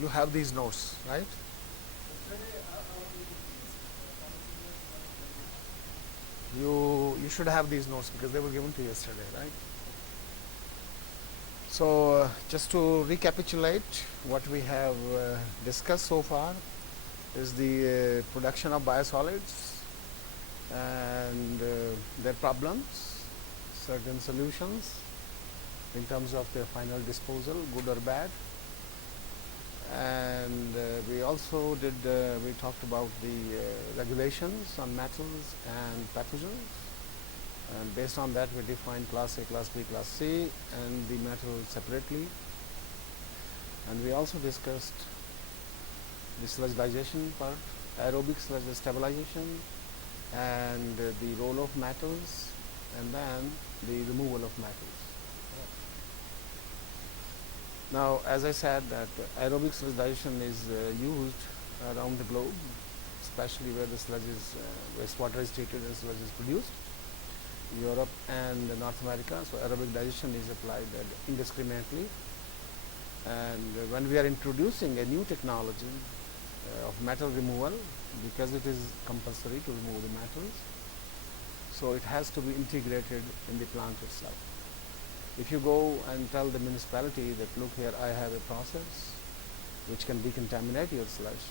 you have these notes, right? You should have these notes because they were given to you yesterday, right? So just to recapitulate what we have discussed so far is the production of biosolids and their problems, certain solutions in terms of their final disposal, good or bad. And we also did, we talked about the regulations on metals and pathogens. And based on that, we defined class A, class B, class C, and the metal separately. And we also discussed the sludge digestion part, aerobic sludge stabilization, and the role of metals, and then the removal of metals. Now, as I said, that aerobic sludge digestion is used around the globe, especially where the sludge is, wastewater is treated and sludge is produced, Europe and North America. So aerobic digestion is applied indiscriminately. And when we are introducing a new technology of metal removal, because it is compulsory to remove the metals, so it has to be integrated in the plant itself. If you go and tell the municipality that, look here, I have a process which can decontaminate your sludge,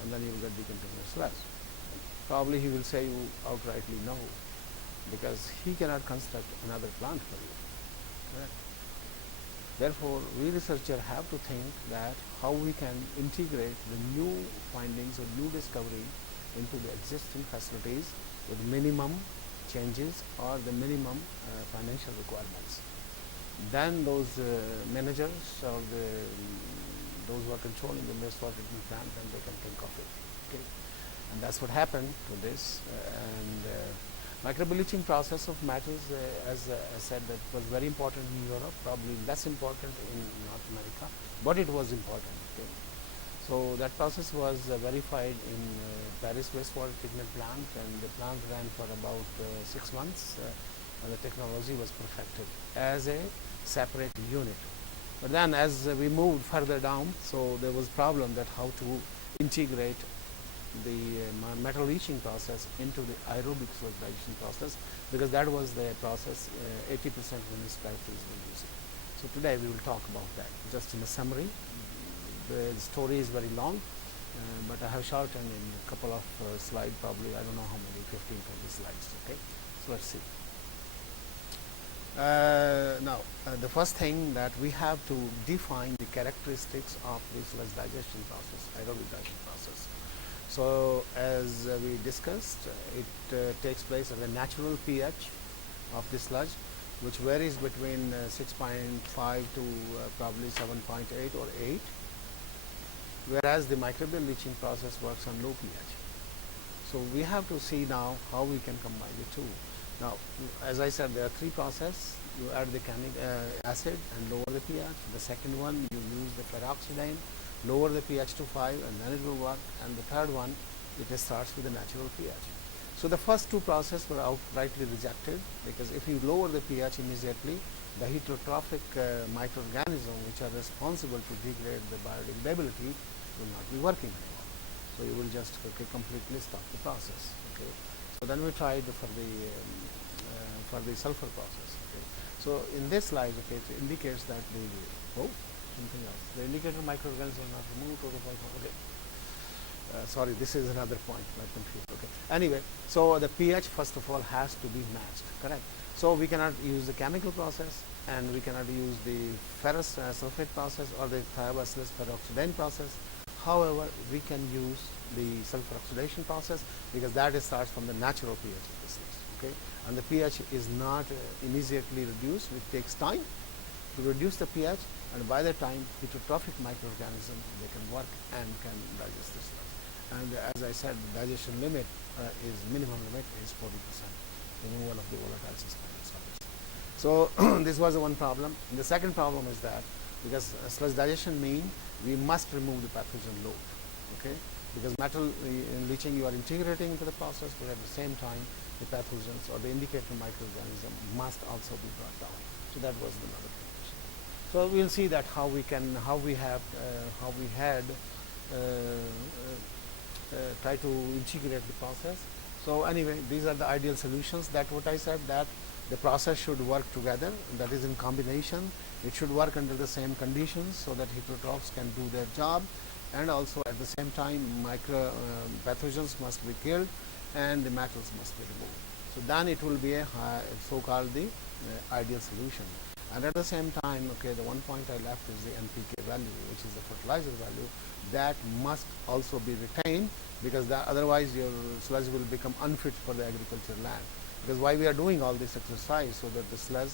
and then you will get decontaminated sludge, probably he will say you outrightly no, because he cannot construct another plant for you. Correct? Therefore, we researchers have to think that how we can integrate the new findings or new discovery into the existing facilities with minimum changes or the minimum financial requirements. Then those managers or those who are controlling the wastewater treatment plant, then they can think of it. Okay? And that's what happened to this. Microbial leaching process of metals, as I said, that was very important in Europe, probably less important in North America, but it was important. Okay? So that process was verified in Paris wastewater treatment plant, and the plant ran for about 6 months, and the technology was perfected as a separate unit. But then as we moved further down, so there was problem that how to integrate the metal leaching process into the aerobic sludge digestion process, because that was the process 80% of municipalities were using. So today we will talk about that. Just in a summary, the story is very long, but I have shortened in a couple of slides, probably, I don't know how many, 15, 20 slides. Okay, so let's see. Now, the first thing that we have to define the characteristics of the sludge digestion process, aerobic digestion process. So, as we discussed, it takes place at the natural pH of the sludge, which varies between 6.5 to probably 7.8 or 8, whereas the microbial leaching process works on low pH. So, we have to see now how we can combine the two. Now, as I said, there are 3 processes. You add the acid and lower the pH. The second one, you use the peroxidine, lower the pH to 5, and then it will work. And the third one, it starts with the natural pH. So the first 2 processes were outrightly rejected, because if you lower the pH immediately, the heterotrophic microorganisms which are responsible to degrade the biodegradability will not be working anymore. So you will just completely stop the process. Okay. So then we tried for the sulfur process. Okay. So in this slide, okay, it indicates that something else. The indicator microorganisms are not removed. Okay. Sorry, this is another point. I'm confused. Okay. Anyway, so the pH first of all has to be matched. Correct. So we cannot use the chemical process, and we cannot use the ferrous sulfate process or the Thiobacillus peroxidine process. However, we can use the sulfur oxidation process, because that starts from the natural pH of the sludge. Okay, and the pH is not immediately reduced. It takes time to reduce the pH, and by the time heterotrophic microorganisms, they can work and can digest the sludge. And as I said, the digestion limit minimum limit is 40% removal of the volatile suspended solids. So this was the one problem. And the second problem is that because sludge digestion means we must remove the pathogen load. Okay, because metal leaching you are integrating into the process, but at the same time the pathogens or the indicator microorganism must also be brought down. So that was another condition. So we'll see that how we had try to integrate the process. So anyway, these are the ideal solutions. That what I said, that the process should work together, that is in combination. It should work under the same conditions so that heterotrophs can do their job, and also at the same time micro pathogens must be killed and the metals must be removed. So then it will be a so-called the ideal solution. And at the same time, okay, the one point I left is the NPK value, which is the fertilizer value, that must also be retained, because otherwise your sludge will become unfit for the agricultural land. Because why we are doing all this exercise, so that the sludge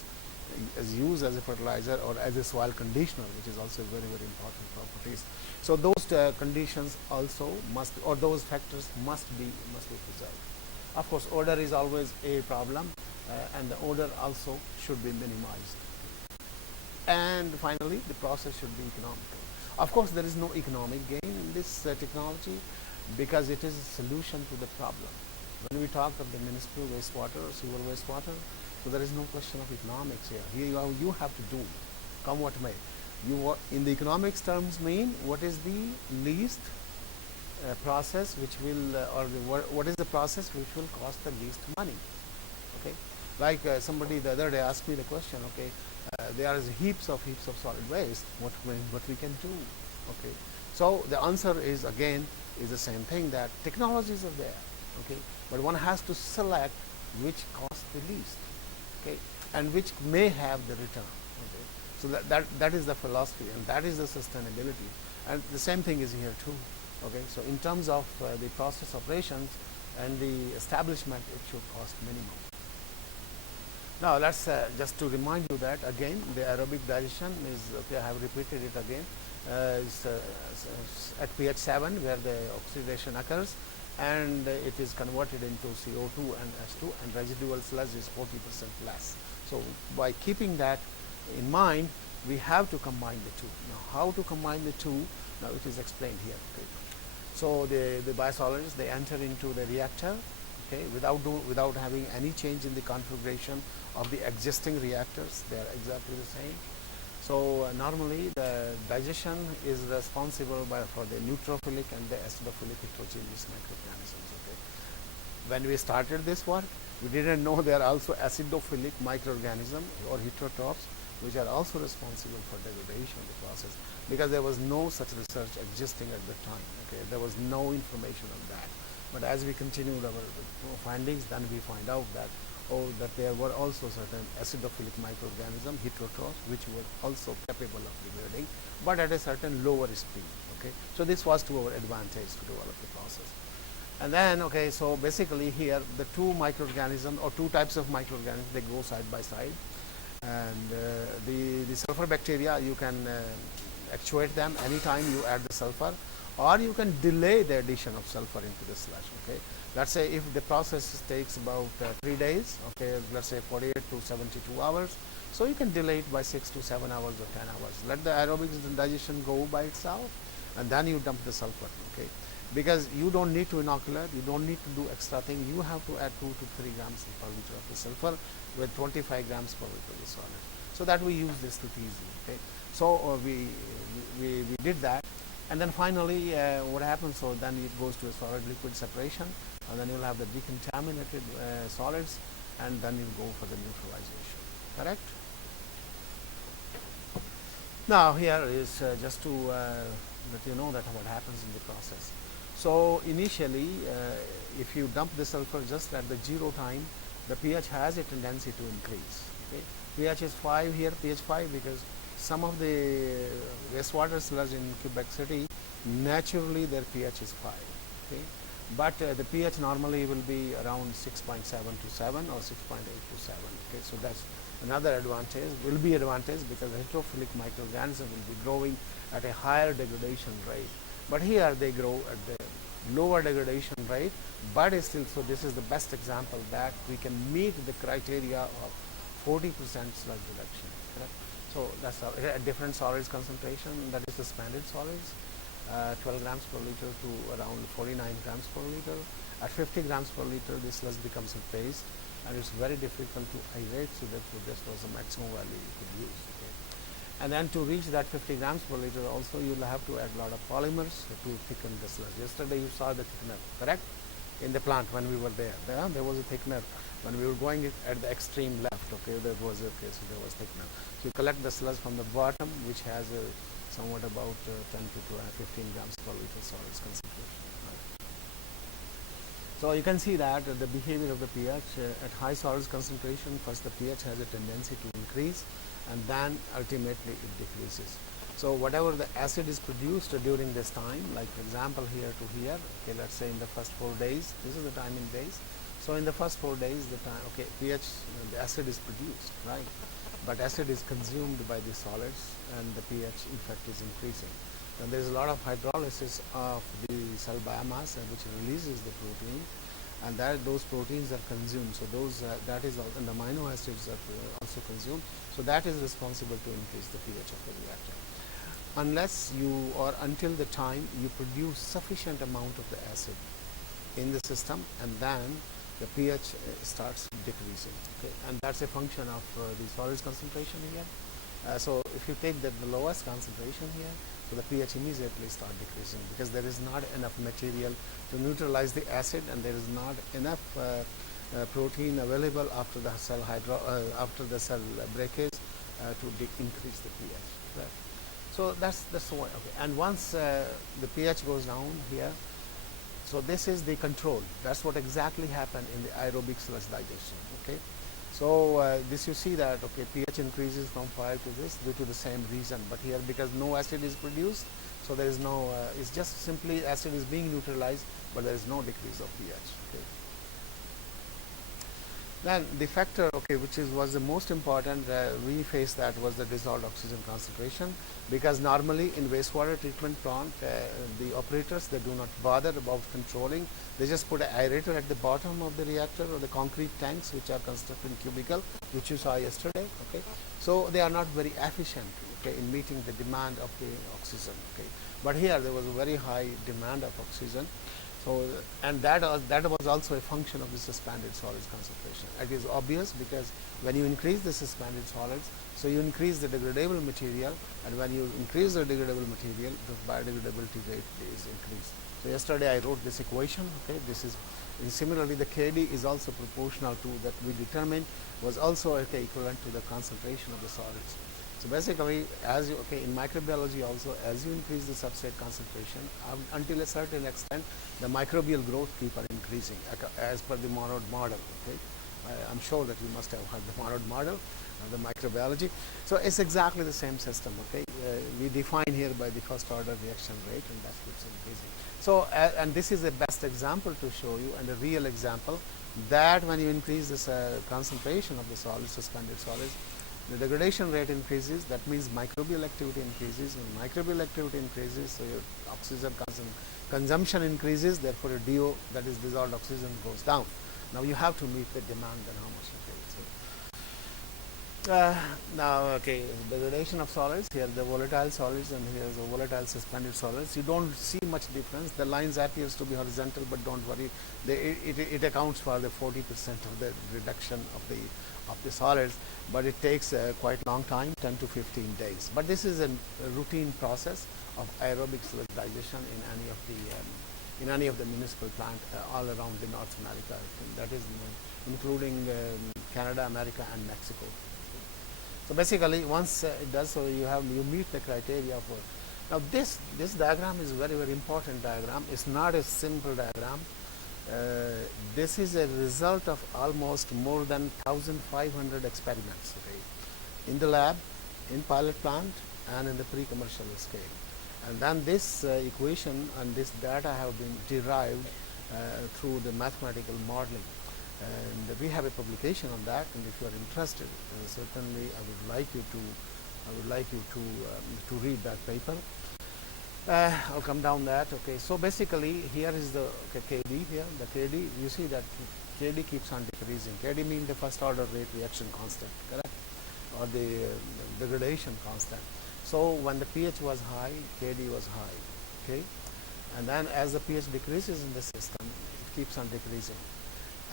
is used as a fertilizer or as a soil conditioner, which is also very, very important properties. So those conditions also must, or those factors must be preserved. Of course, odor is always a problem, and the odor also should be minimized. And finally, the process should be economical. Of course, there is no economic gain in this technology, because it is a solution to the problem. When we talk of the municipal wastewater or sewer wastewater, so there is no question of economics here. Here you have to do, come what may. You in the economics terms mean what is the least process which will, what is the process which will cost the least money. Okay, like somebody the other day asked me the question. Okay, there is heaps of solid waste. What we can do? Okay, so the answer is again is the same thing, that technologies are there. Okay, but one has to select which costs the least. Okay, and which may have the return. Okay, so that is the philosophy, and that is the sustainability, and the same thing is here too. Okay, so in terms of the process operations and the establishment, it should cost minimum. Now let's just to remind you that again the aerobic digestion is, okay, I have repeated it again, is at pH 7 where the oxidation occurs, and it is converted into CO2 and S2, and residual sludge is 40% less. So by keeping that in mind, we have to combine the two. Now how to combine the two? Now it is explained here. Okay. So the biosolids, they enter into the reactor, okay, without having any change in the configuration of the existing reactors. They are exactly the same. So normally the digestion is responsible for the neutrophilic and the acidophilic heterogeneous microorganisms. Okay. When we started this work, we didn't know there are also acidophilic microorganisms or heterotrophs, which are also responsible for degradation of the process, because there was no such research existing at the time. Okay, there was no information on that. But as we continued our findings, then we find out that that there were also certain acidophilic microorganisms, heterotrophs, which were also capable of degrading, but at a certain lower speed. Okay, so this was to our advantage to develop the process. And then, okay, so basically here the two microorganisms or two types of microorganisms, they go side by side. And the sulfur bacteria, you can actuate them anytime you add the sulfur, or you can delay the addition of sulfur into the sludge. Okay, let's say if the process takes about 3 days, okay, let's say 48 to 72 hours, so you can delay it by 6 to 7 hours or 10 hours. Let the aerobic digestion go by itself, and then you dump the sulfur. Okay, because you don't need to inoculate, you don't need to do extra thing. You have to add 2 to 3 grams per liter of the sulfur with 25 grams per liter of the solid. So that we use this to easily. Okay, so we did that, and then finally what happens? So then it goes to a solid liquid separation, and then you'll have the decontaminated solids, and then you go for the neutralization. Correct? Now here is just to let you know that what happens in the process. So initially, if you dump the sulfur just at the 0 time, the pH has a tendency to increase. Okay? pH is 5 here, pH 5, because some of the wastewater sludge in Quebec City, naturally their pH is 5. Okay? But the pH normally will be around 6.7 to 7 or 6.8 to 7. Okay? So that's another advantage, will be advantage, because the heterophilic microorganism will be growing at a higher degradation rate. But here they grow at the lower degradation rate, but still, so this is the best example that we can meet the criteria of 40% sludge reduction. Correct? So that's a different solids concentration, that is suspended solids, 12 grams per liter to around 49 grams per liter. At 50 grams per liter, this sludge becomes a paste, and it's very difficult to aerate, so therefore this was the maximum value you could use. Okay? And then to reach that 50 grams per liter also, you'll have to add a lot of polymers to thicken the sludge. Yesterday you saw the thickener, correct? In the plant when we were there. There was a thickener. When we were going at the extreme left, okay, there was thickener. So you collect the sludge from the bottom, which has somewhat about 10 to 15 grams per liter solids concentration. So you can see that the behavior of the pH at high solids concentration, first the pH has a tendency to increase, and then ultimately it decreases. So whatever the acid is produced during this time, like for example here to here, okay, let's say in the first 4 days, this is the time in days. So in the first 4 days, the time, okay, pH, the acid is produced, right? But acid is consumed by the solids, and the pH in fact is increasing. Then there is a lot of hydrolysis of the cell biomass, which releases the protein, and those proteins are consumed. So those that is and the amino acids are also consumed. So that is responsible to increase the pH of the reactor. Unless you or until the time you produce sufficient amount of the acid in the system, and then the pH starts decreasing. Okay, and that's a function of the solids concentration here. So if you take the lowest concentration here, so the pH immediately start decreasing, because there is not enough material to neutralize the acid, and there is not enough protein available after the cell breakage to increase the pH. Right? So that's the way. Okay, and once the pH goes down here, so this is the control. That's what exactly happened in the aerobic sludge digestion. Okay. So this you see that, okay, pH increases from 5 to this due to the same reason, but here because no acid is produced, so there is no, it's just simply acid is being neutralized, but there is no decrease of pH. Okay. Then the factor, okay, which was the most important we faced, that was the dissolved oxygen concentration, because normally in wastewater treatment plant, the operators, they do not bother about controlling. They just put an aerator at the bottom of the reactor, or the concrete tanks which are constructed in cubicle, which you saw yesterday. Okay, so they are not very efficient, okay, in meeting the demand of the oxygen. Okay, but here there was a very high demand of oxygen. So, and that was also a function of the suspended solids concentration. It is obvious, because when you increase the suspended solids, so you increase the degradable material, and when you increase the degradable material, the biodegradability rate is increased. So yesterday I wrote this equation. Okay, this is, and similarly the Kd is also proportional to that we determined was also equivalent to the concentration of the solids. So basically, as you, okay, in microbiology also, as you increase the substrate concentration, until a certain extent, the microbial growth keep on increasing as per the Monod model. Okay, I'm sure that you must have heard the Monod model of the microbiology. So it's exactly the same system. Okay, we define here by the first order reaction rate, and that keeps increasing. So and this is the best example to show you, and a real example, that when you increase this concentration of the solids, suspended solids, the degradation rate increases. That means microbial activity increases. When microbial activity increases, so your oxygen consumption increases. Therefore, your DO, that is dissolved oxygen, goes down. Now you have to meet the demand, and how much you take. Now, okay, degradation of solids. Here the volatile solids, and here the volatile suspended solids. You don't see much difference. The lines appears to be horizontal, but don't worry. It accounts for the 40% of the reduction of the solids, but it takes quite long time, 10 to 15 days. But this is a routine process of aerobic sludge digestion in any of the municipal plant all around the North America. That is including Canada, America, and Mexico. So basically, once it does, so you meet the criteria for. Now this diagram is very, very important diagram. It's not a simple diagram. This is a result of almost more than 1,500 experiments, okay, in the lab, in pilot plant, and in the pre-commercial scale. And then this equation and this data have been derived through the mathematical modeling. And we have a publication on that. And if you are interested, certainly I would like you to read that paper. I'll come down that. Okay, so basically here is the Kd here. The Kd, you see that Kd keeps on decreasing. Kd means the first order rate reaction constant, correct, or the degradation constant. So when the pH was high, Kd was high. Okay, and then as the pH decreases in the system, it keeps on decreasing.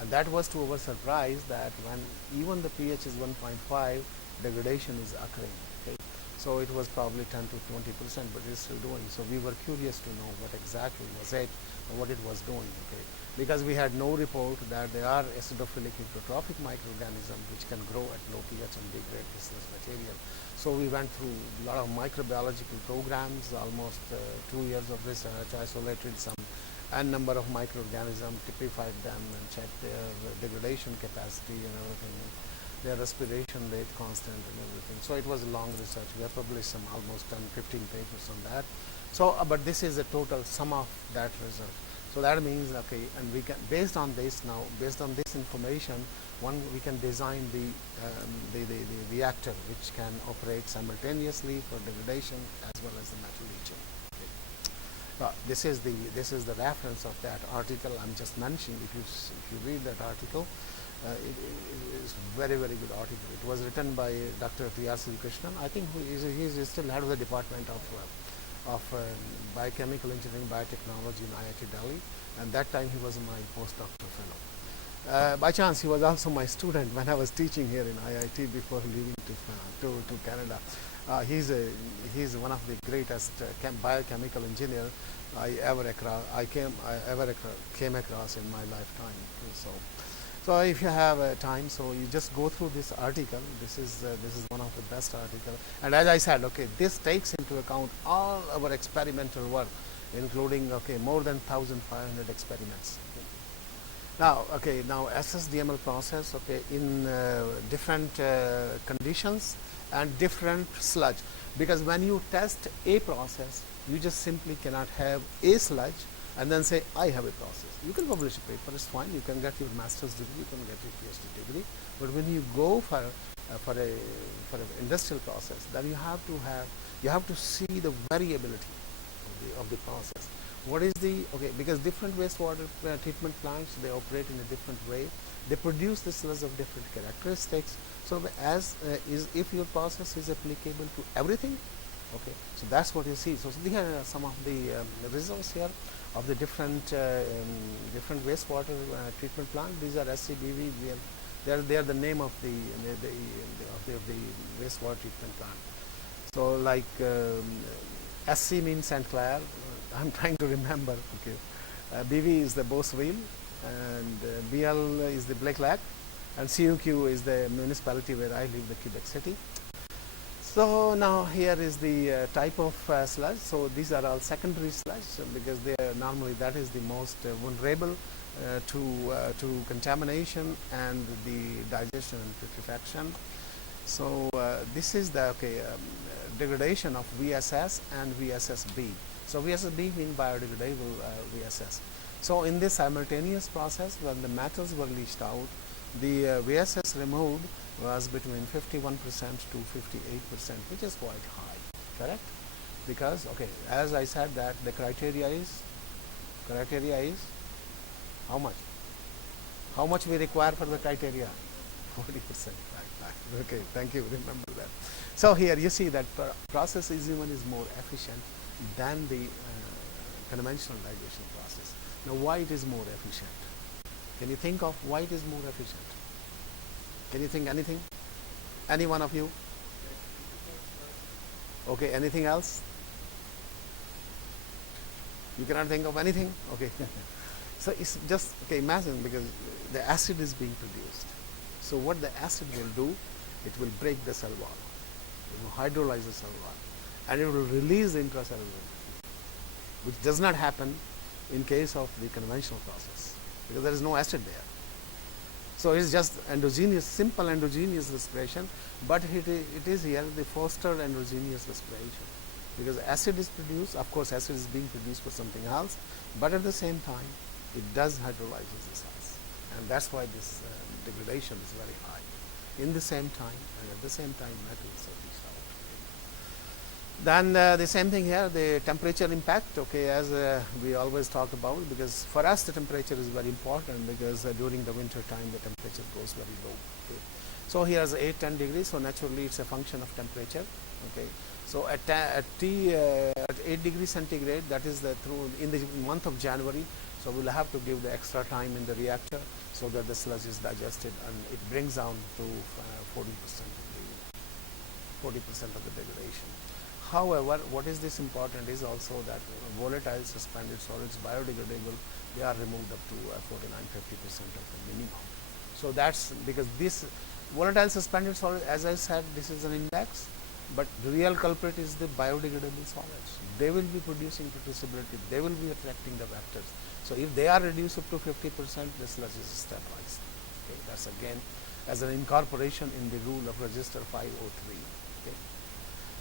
And that was to our surprise, that when even the pH is 1.5, degradation is occurring. Okay, So it was probably 10 to 20%, but it's still doing. So we were curious to know what exactly was it and what it was doing. Okay, because we had no report that there are acidophilic heterotrophic microorganisms which can grow at low pH and degrade this material. So we went through a lot of microbiological programs, almost 2 years of research, isolated some n number of microorganisms, typified them, and checked their degradation capacity and everything, their respiration rate constant and everything. So it was a long research. We have published some almost 10, 15 papers on that. So, but this is a total sum of that research. So that means, okay, and we can, based on this now, based on this information, we can design the reactor which can operate simultaneously for degradation as well as the metal leaching. This is the reference of that article I'm just mentioning. If you read that article, it is very, very good article. It was written by Dr. Tyagi Krishnan. I think he is still head of the department of biochemical engineering, biotechnology in IIT Delhi, and that time he was my postdoctoral fellow. By chance, he was also my student when I was teaching here in IIT before leaving to Canada. He's one of the greatest biochemical engineer I ever came across in my lifetime. So if you have time, so you just go through this article. This is one of the best articles. And as I said, okay, this takes into account all our experimental work, including more than 1,500 experiments. Now, SSDML process, in different conditions and different sludge, because when you test a process, you just simply cannot have a sludge and then say I have a process. You can publish a paper, it's fine. You can get your master's degree, you can get your PhD degree. But when you go for an industrial process, then you have to see the variability of the process. What is because different wastewater treatment plants, they operate in a different way. They produce the sludge of different characteristics. So if your process is applicable to everything, so that's what you see. So here are some of the results here of the different wastewater treatment plant. These are SCBV. They are the name of the wastewater treatment plant. So like SC means St. Clair. I'm trying to remember. BV is the Boswell, and BL is the Black Lake, and CUQ is the municipality where I live, the Quebec City. So now here is the type of sludge. So these are all secondary sludge, because they are normally that is the most vulnerable to contamination and the digestion and putrefaction. So this is the degradation of VSS and VSSB. So VSSB means biodegradable VSS. So in this simultaneous process, when the metals were leached out, the VSS removed was between 51% to 58%, which is quite high, correct? Because as I said, that the criteria is how much? How much we require for the criteria? 40%. Right. Okay, thank you. Remember that. So here you see that process is more efficient than the conventional digestion process. Now, why it is more efficient? Can you think of why it is more efficient? Can you think anything? Any one of you? Okay, anything else? You cannot think of anything? Okay. So it's just, imagine, because the acid is being produced. So what the acid will do, it will break the cell wall. It will hydrolyze the cell wall. And it will release the intracellular, which does not happen in case of the conventional process, because there is no acid there. So it's just endogenous, simple endogenous respiration, but it is here the fostered endogenous respiration, because acid is produced. Of course, acid is being produced for something else, but at the same time, it does hydrolyze the cells, and that's why this degradation is very high. In the same time, and at the same time, metals are leached out. Then the same thing here, the temperature impact, as we always talk about, because for us the temperature is very important, because during the winter time the temperature goes very low. So here's 8-10 degrees, so naturally it's a function of temperature. So at 8 degrees centigrade, that is in the month of January, so we'll have to give the extra time in the reactor so that the sludge is digested and it brings down to 40% of 40% of the degradation. However, what is this important is also that volatile suspended solids, biodegradable, they are removed up to 49-50% of the minimum. So that's because this volatile suspended solid, as I said, this is an index, but the real culprit is the biodegradable solids. They will be producing reducibility, they will be attracting the vectors. So if they are reduced up to 50%, the sludge is stabilized. Okay, that's again as an incorporation in the rule of register 503. Okay.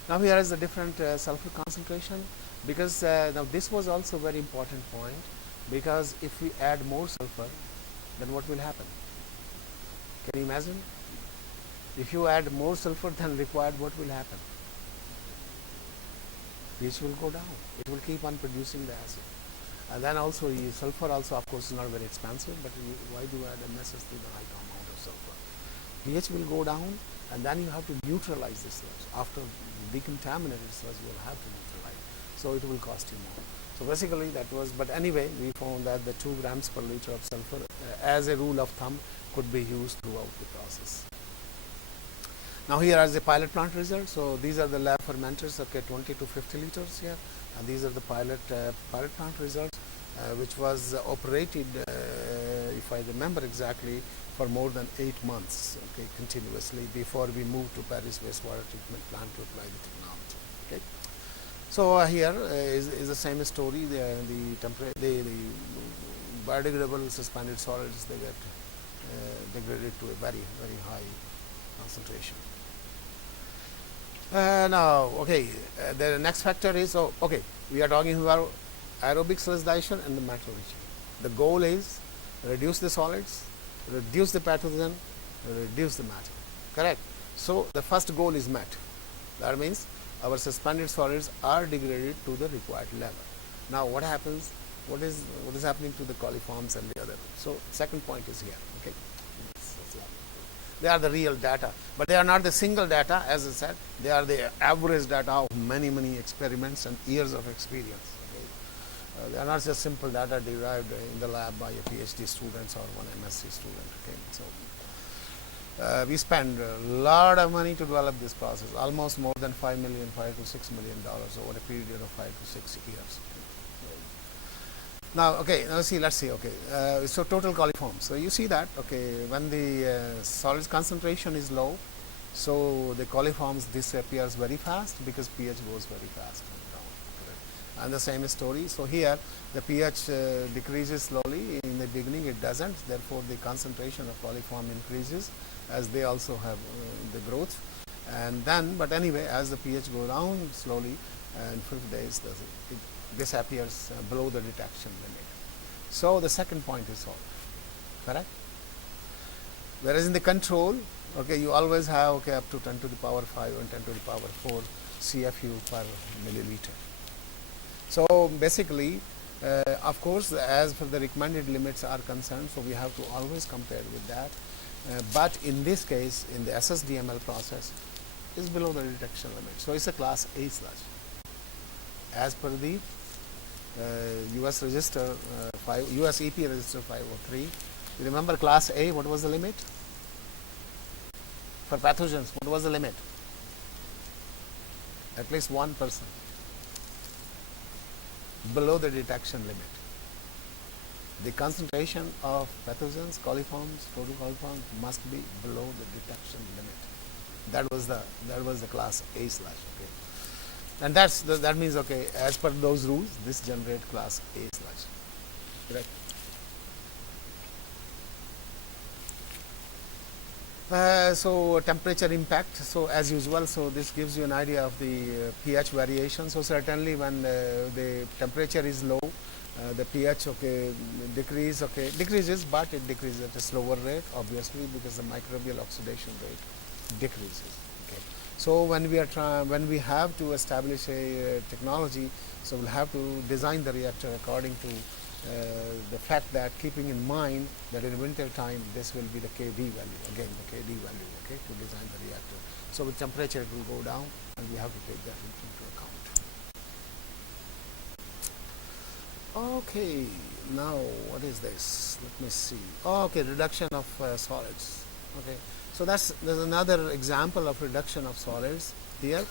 Now here is the different sulfur concentration, because now this was also a very important point, because if we add more sulfur, then what will happen? Can you imagine? If you add more sulfur than required, what will happen? pH will go down. It will keep on producing the acid. And then also sulfur also, of course, is not very expensive, but why do add unnecessarily the high amount of sulfur? pH will go down, and then you have to neutralize the sludge. After decontaminated sludge, you will have to neutralize. So it will cost you more. So basically that was, but anyway, we found that the 2 grams per liter of sulfur as a rule of thumb could be used throughout the process. Now here are the pilot plant results. So these are the lab fermenters, okay, 20 to 50 liters here, and these are the pilot plant results, which was operated, if I remember exactly, for more than 8 months, okay, continuously before we moved to Paris wastewater treatment plant to apply the technology. Okay. So here is the same story. The biodegradable suspended solids, they get degraded to a very high concentration. Now, okay, the next factor is, okay, we are talking about aerobic sludge digestion and the metal leaching. The goal is reduce the solids, reduce the pathogen, reduce the matter. Correct? So the first goal is met. That means our suspended solids are degraded to the required level. Now what happens? What is happening to the coliforms and the other? So second point is here. Okay. They are the real data, but they are not the single data, as I said. They are the average data of many experiments and years of experience. Okay? They are not just simple data derived in the lab by a PhD student or one MSc student. Okay? So we spend a lot of money to develop this process, almost more than $5 to $6 million over a period of 5 to 6 years. Now, okay, let's see, okay, so total coliforms. So you see that, okay, when the solids concentration is low, so the coliforms disappears very fast because pH goes very fast down. Correct? And the same story. So here the pH decreases slowly. In the beginning it doesn't. Therefore the concentration of coliform increases as they also have the growth. And then, but anyway, as the pH goes down slowly, in 5 days it disappears below the detection limit. So the second point is solved. Correct? Whereas in the control, okay, you always have, okay, up to 10 to the power 5 and 10 to the power 4 CFU per milliliter. So basically, of course, as for the recommended limits are concerned, so we have to always compare with that. But in this case, in the SSDML process, is below the detection limit. So it's a class A sludge. As per the US register US EP register 503. You remember class A, what was the limit? For pathogens, what was the limit? At least 1% below the detection limit. The concentration of pathogens, coliforms, total coliforms must be below the detection limit. That was the class A sludge. Okay. And that means, okay, as per those rules, this generate class A sludge. Correct. So temperature impact. So as usual, so this gives you an idea of the pH variation. So certainly when the temperature is low, the pH, okay, decreases, but it decreases at a slower rate, obviously, because the microbial oxidation rate decreases. Okay. So when we have to establish a technology, so we'll have to design the reactor according to the fact that, keeping in mind that in winter time this will be the KD value, again the KD value, okay, to design the reactor. So with temperature it will go down, and we have to take that into account. Okay, now what is this? Let me see. Okay, reduction of solids. Okay, so there's another example of reduction of solids. here.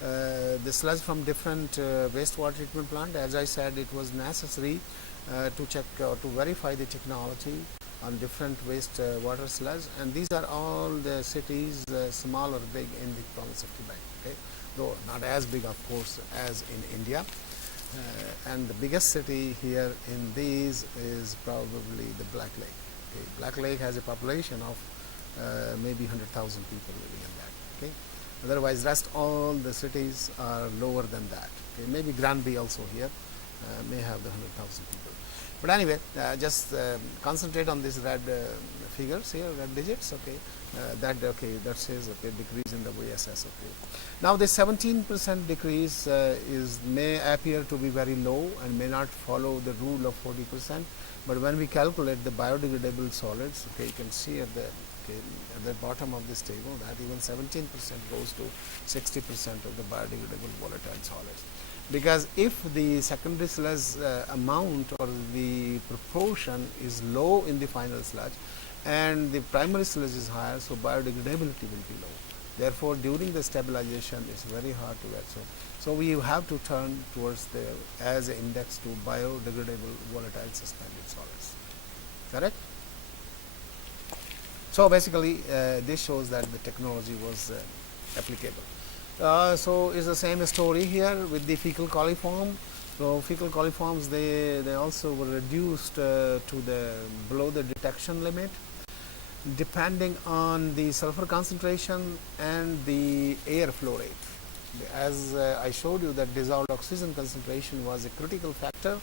The sludge from different wastewater treatment plant. As I said, it was necessary to check or to verify the technology on different waste water sludge, and these are all the cities, small or big, in the province of Quebec. Okay, though not as big, of course, as in India. And the biggest city here in these is probably the Black Lake. Okay, Black Lake has a population of maybe 100,000 people living in that. Okay, otherwise, rest all the cities are lower than that. Okay, maybe Granby also here may have the 100,000 people. But anyway, just concentrate on these red figures here, red digits. Okay, that says okay decrease in the VSS. Okay, now this 17% decrease may appear to be very low and may not follow the rule of 40%. But when we calculate the biodegradable solids, okay, you can see at the bottom of this table that even 17% goes to 60% of the biodegradable volatile solids. Because if the secondary sludge amount or the proportion is low in the final sludge and the primary sludge is higher, so biodegradability will be low. Therefore, during the stabilization, it's very hard to get. So we have to turn towards the as an index to biodegradable volatile suspended solids. Correct? So basically, this shows that the technology was applicable. So it's the same story here with the fecal coliform. So fecal coliforms, they also were reduced to the below the detection limit, depending on the sulfur concentration and the air flow rate. As I showed you, that dissolved oxygen concentration was a critical factor,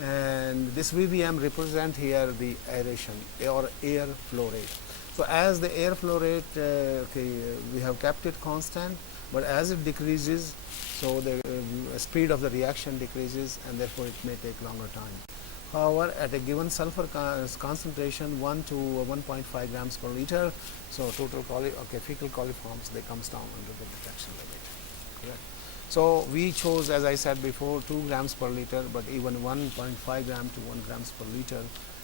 and this VVM represent here the aeration or air flow rate. So as the air flow rate, we have kept it constant, but as it decreases, so the speed of the reaction decreases, and therefore it may take longer time. However, at a given sulfur concentration 1 to 1.5 grams per liter, so total fecal coliforms, they comes down under the detection limit. Correct. So we chose, as I said before, 2 grams per liter, but even 1.5 gram to 1 grams per liter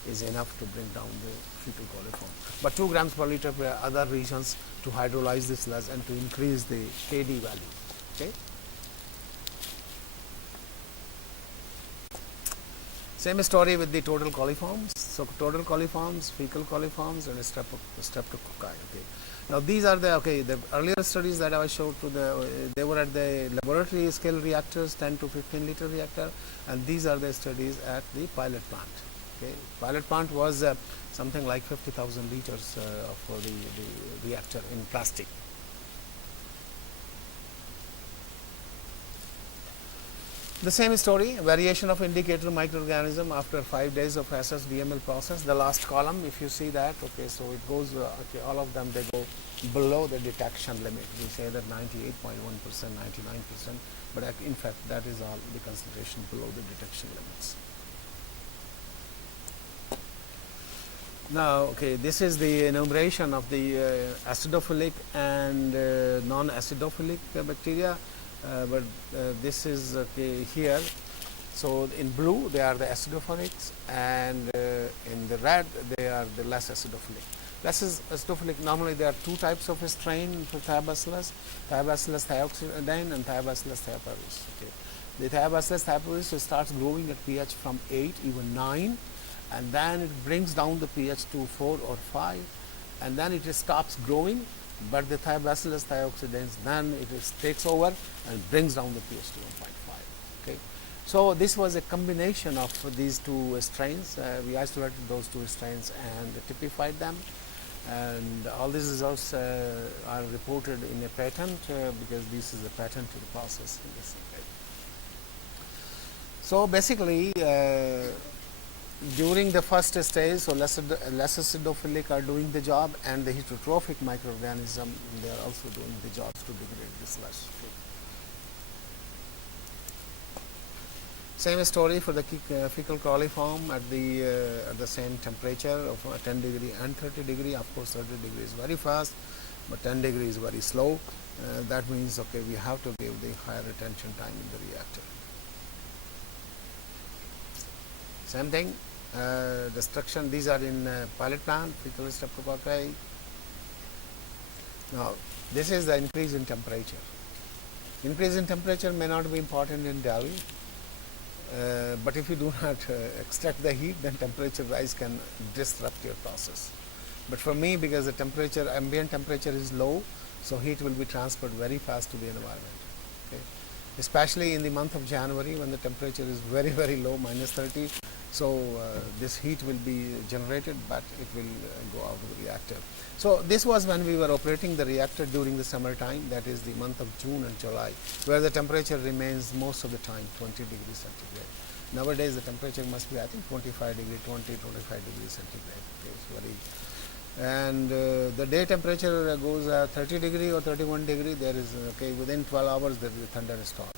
is enough to bring down the fecal coliform. But 2 grams per liter for other regions to hydrolyze this sludge and to increase the KD value. Okay. Same story with the total coliforms. So total coliforms, fecal coliforms, and streptococci. Okay. Now these are the earlier studies that I showed they were at the laboratory scale reactors, 10 to 15 liter reactor, and these are the studies at the pilot plant. Okay. Pilot plant was something like 50,000 liters for the reactor in plastic. The same story, variation of indicator microorganism after 5 days of SSDML process. The last column, if you see that, okay, so it goes, all of them, they go below the detection limit. We say that 98.1%, 99%, but in fact, that is all the concentration below the detection limits. Now, okay, this is the enumeration of the acidophilic and non-acidophilic bacteria. But this is here. So in blue they are the acidophilics, and in the red they are the less acidophilic. Less acidophilic, normally there are 2 types of strain for Thiobacillus: Thiobacillus thioxidine and Thiobacillus thioparvis. Okay. The Thiobacillus thioparvis starts growing at pH from 8, even 9, and then it brings down the pH to 4 or 5, and then it stops growing. But the Thiobacillus thioxidines, then it takes over and brings down the pH to 1.5. Okay, so this was a combination of these 2 strains. We isolated those 2 strains and typified them, and all these results are reported in a patent because this is a patent to the process in this. Okay. So basically, during the first stage, so less acidophilic are doing the job, and the heterotrophic microorganism, they are also doing the jobs to degrade the sludge. Same story for the fecal coliform at the same temperature of 10 degree and 30 degree. Of course, 30 degree is very fast, but 10 degree is very slow. That means, okay, we have to give the higher retention time in the reactor. Same thing, destruction, these are in pilot plant, fecal streptococci. Now, this is the increase in temperature. Increase in temperature may not be important in Delhi, but if you do not extract the heat, then temperature rise can disrupt your process. But for me, because the temperature, ambient temperature is low, so heat will be transferred very fast to the environment. Okay? Especially in the month of January when the temperature is very, very low, -30. So this heat will be generated, but it will go out of the reactor. So this was when we were operating the reactor during the summertime, that is the month of June and July, where the temperature remains most of the time 20 degrees centigrade. Nowadays the temperature must be, I think, 25 degree, 25 degrees centigrade. Okay, it's very, and the day temperature goes 30 degree or 31 degree, there is, okay, within 12 hours there is a thunderstorm.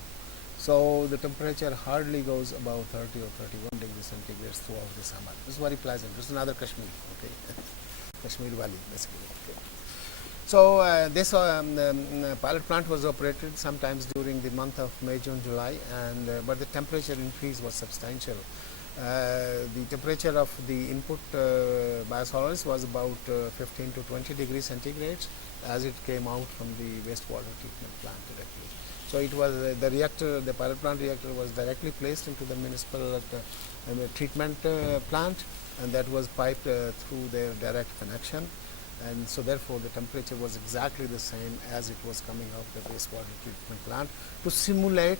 So the temperature hardly goes above 30 or 31 degrees centigrade throughout the summer. It's very pleasant. It's another Kashmir, okay, Kashmir Valley basically. Okay. So this pilot plant was operated sometimes during the month of May, June, July, and but the temperature increase was substantial. The temperature of the input biosolids was about 15 to 20 degrees centigrade as it came out from the wastewater treatment plant directly. So it was the reactor, the pilot plant reactor was directly placed into the municipal treatment plant, and that was piped through their direct connection, and so therefore the temperature was exactly the same as it was coming out of the wastewater treatment plant to simulate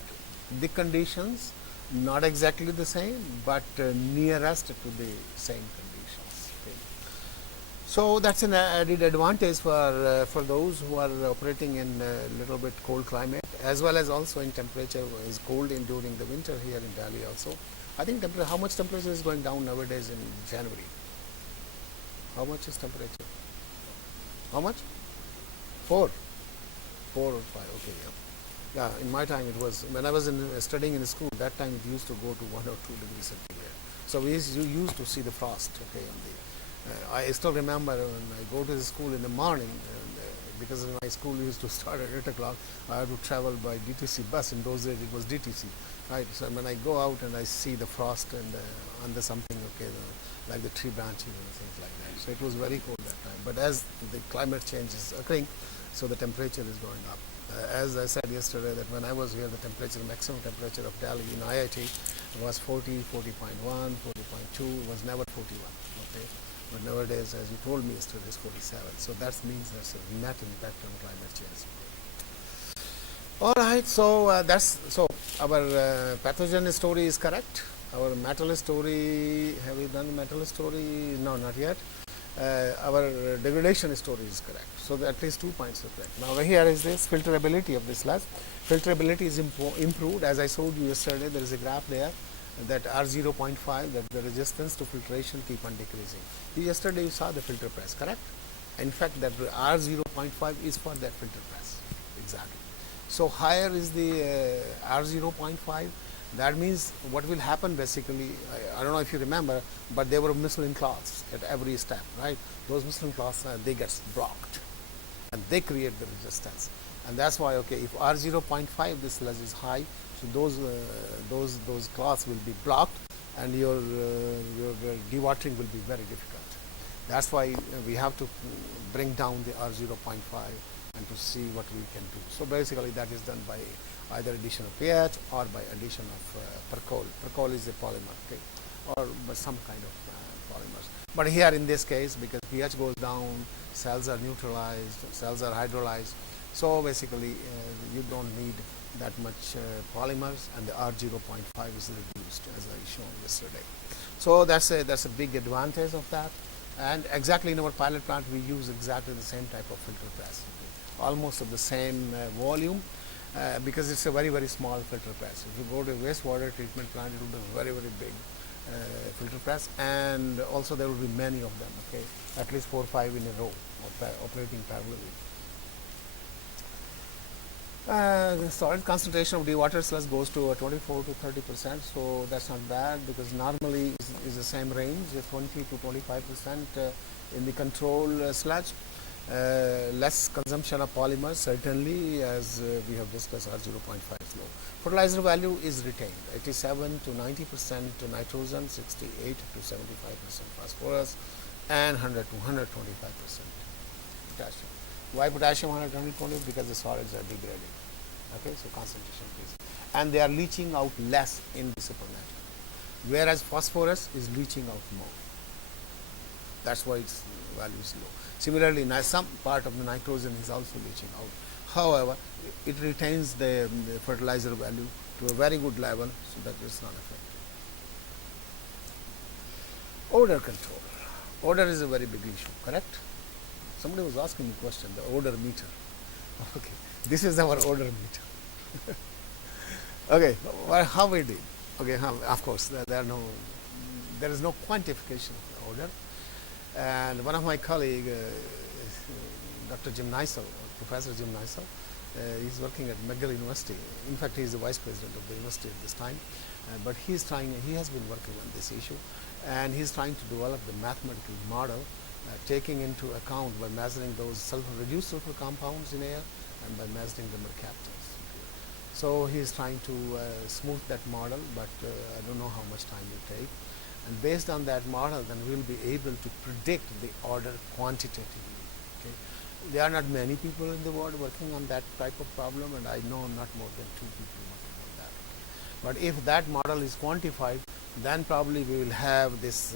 the conditions, not exactly the same, but nearest to the same conditions. Okay. So that's an added advantage for those who are operating in a little bit cold climate, as well as also in temperature is cold in during the winter here in Delhi also. I think how much temperature is going down nowadays in January? How much is temperature? How much? 4 or 5, okay, yeah. Yeah, in my time it was, when I was studying in school, that time it used to go to 1 or 2 degrees centigrade. So we used to see the frost, okay. I still remember when I go to the school in the morning, because my school used to start at 8 o'clock, I had to travel by DTC bus. In those days it was DTC, right? So when I go out and I see the frost and under something, okay, like the tree branches and things like that. So it was very cold that time. But as the climate change is occurring, so the temperature is going up. As I said yesterday, that when I was here, the temperature, maximum temperature of Delhi in IIT was 40, 40.1, 40.2, was never 41, okay? But nowadays, as you told me yesterday, it's 47. So that means there's a net impact on climate change. All right, so so our pathogen story is correct. Our metal story, have we done metal story? No, not yet. Our degradation story is correct. So at least 2 points are correct. Now here is this filterability of this sludge. Filterability is improved. As I showed you yesterday, there is a graph there that R0.5, that the resistance to filtration keep on decreasing. Yesterday you saw the filter press, correct? In fact, that R0.5 is for that filter press, exactly. So higher is the R0.5. That means what will happen basically, I don't know if you remember, but there were Michelin cloths at every step, right? Those Michelin cloths, they get blocked and they create the resistance. And that's why, okay, if R0.5, this sludge is high, so those cloths will be blocked and your dewatering will be very difficult. That's why we have to bring down the R0.5 and to see what we can do. So basically that is done by either addition of pH or by addition of percol. Percol is a polymer, okay, or by some kind of polymers. But here in this case, because pH goes down, cells are neutralized, cells are hydrolyzed, so basically you don't need that much polymers, and the R0.5 is reduced, as I shown yesterday. So that's a big advantage of that. And exactly in our pilot plant, we use exactly the same type of filter press, almost of the same volume, because it's a very, very small filter press. If you go to a wastewater treatment plant, it will be very, very big filter press, and also there will be many of them, okay, at least 4 or 5 in a row, operating parallelly. The solid concentration of dewatered sludge goes to 24 to 30%, so that's not bad, because normally is the same range, 20 to 25% in the control sludge. Less consumption of polymers, certainly, as we have discussed, R0.5 is low. Fertilizer value is retained, 87 to 90% nitrogen, 68 to 75% phosphorus, and 100 to 125% potassium. Why potassium 120? Because the solids are degrading. Okay, so concentration increases, and they are leaching out less in the supernatant, whereas phosphorus is leaching out more. That's why its value is low. Similarly, some part of the nitrogen is also leaching out. However, it retains the fertilizer value to a very good level, so that it's not affected. Odor control. Odor is a very big issue, correct? Somebody was asking me a question, the odor meter. Okay, this is our odor meter. Okay, well, how we did? Okay, of course, there is no quantification of the odor. And one of my colleagues, Dr. Jim Neisel, Professor Jim Neisel, he's working at McGill University. In fact, he's the vice president of the university at this time. But he has been working on this issue, and he's trying to develop the mathematical model, taking into account by measuring those reduced sulfur compounds in air and by measuring the mercaptans. So he's trying to smooth that model, but I don't know how much time it will take. And based on that model, then we'll be able to predict the order quantitatively. Okay? There are not many people in the world working on that type of problem, and I know not more than 2 people working on that. But if that model is quantified, then probably we will have this